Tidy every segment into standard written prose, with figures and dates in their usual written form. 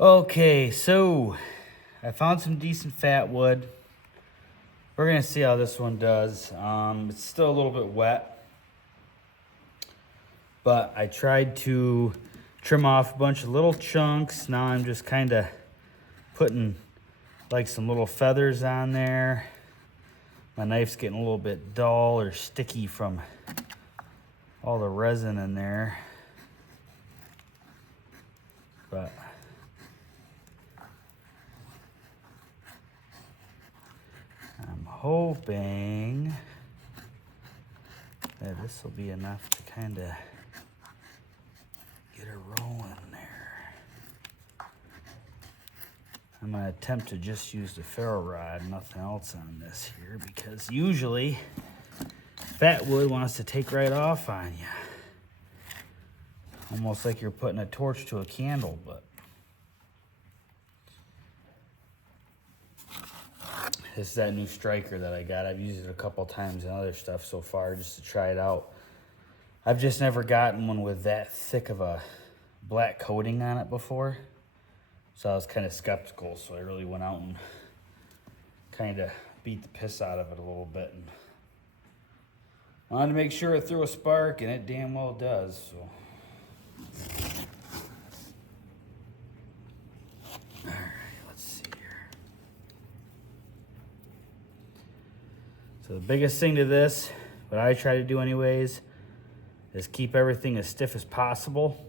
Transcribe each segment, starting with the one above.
Okay, so I found some decent fat wood. We're gonna see how this one does. It's still a little bit wet, but I tried to trim off a bunch of little chunks. Now I'm just kind of putting like some little feathers on there. My knife's getting a little bit dull or sticky from all the resin in there, but I'm hoping that this will be enough to kind of get her rolling there. I'm going to attempt to just use the ferro rod, nothing else on this here, because usually fat wood wants to take right off on you. Almost like you're putting a torch to a candle, but this is that new striker that I got. I've used it a couple times and other stuff so far just to try it out. I've just never gotten one with that thick of a black coating on it before. So I was kind of skeptical, so I really went out and kind of beat the piss out of it a little bit. And wanted to make sure it threw a spark, and it damn well does. So. All right, let's see here. So the biggest thing to this, what I try to do anyways, is keep everything as stiff as possible.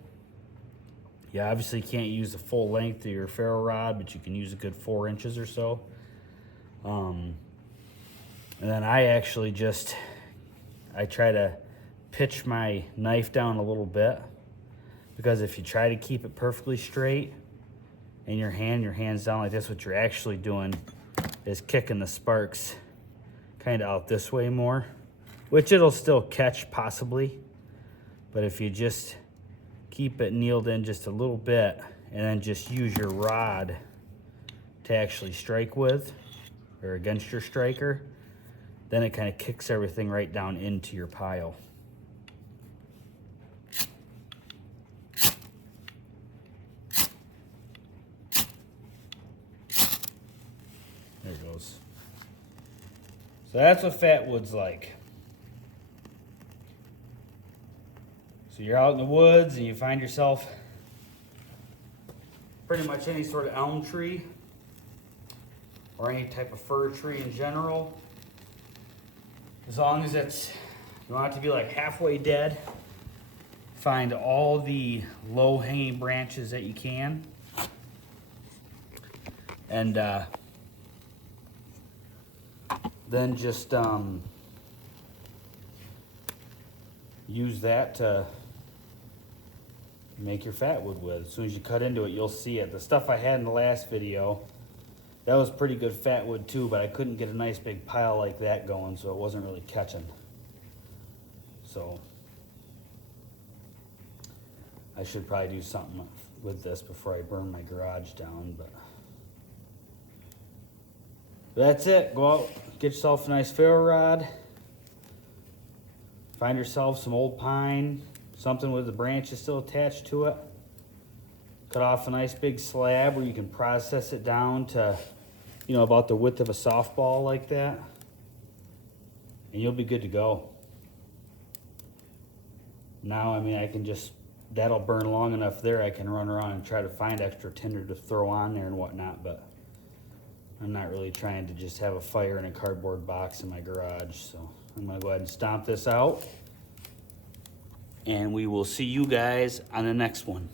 You obviously can't use the full length of your ferro rod, but you can use a good 4 inches or so. And then I actually I try to pitch my knife down a little bit, because if you try to keep it perfectly straight in your hand's down like this, what you're actually doing is kicking the sparks kind of out this way more, which it'll still catch possibly. But if you just keep it kneeled in just a little bit and then just use your rod to actually strike with or against your striker, then it kind of kicks everything right down into your pile. There it goes. So that's what fat wood's like. So you're out in the woods and you find yourself pretty much any sort of elm tree or any type of fir tree in general. As long as you want it to be like halfway dead, find all the low hanging branches that you can. And then just use that to make your fat wood with. As soon as you cut into it, you'll see it. The stuff I had in the last video, that was pretty good fat wood too, but I couldn't get a nice big pile like that going, so it wasn't really catching. So I should probably do something with this before I burn my garage down, but that's it. Go out, get yourself a nice ferro rod. Find yourself some old pine, something with the branches still attached to it. Cut off a nice big slab where you can process it down to, about the width of a softball like that. And you'll be good to go. Now, I can that'll burn long enough there, I can run around and try to find extra tinder to throw on there and whatnot, but I'm not really trying to just have a fire in a cardboard box in my garage, so I'm gonna go ahead and stomp this out, and we will see you guys on the next one.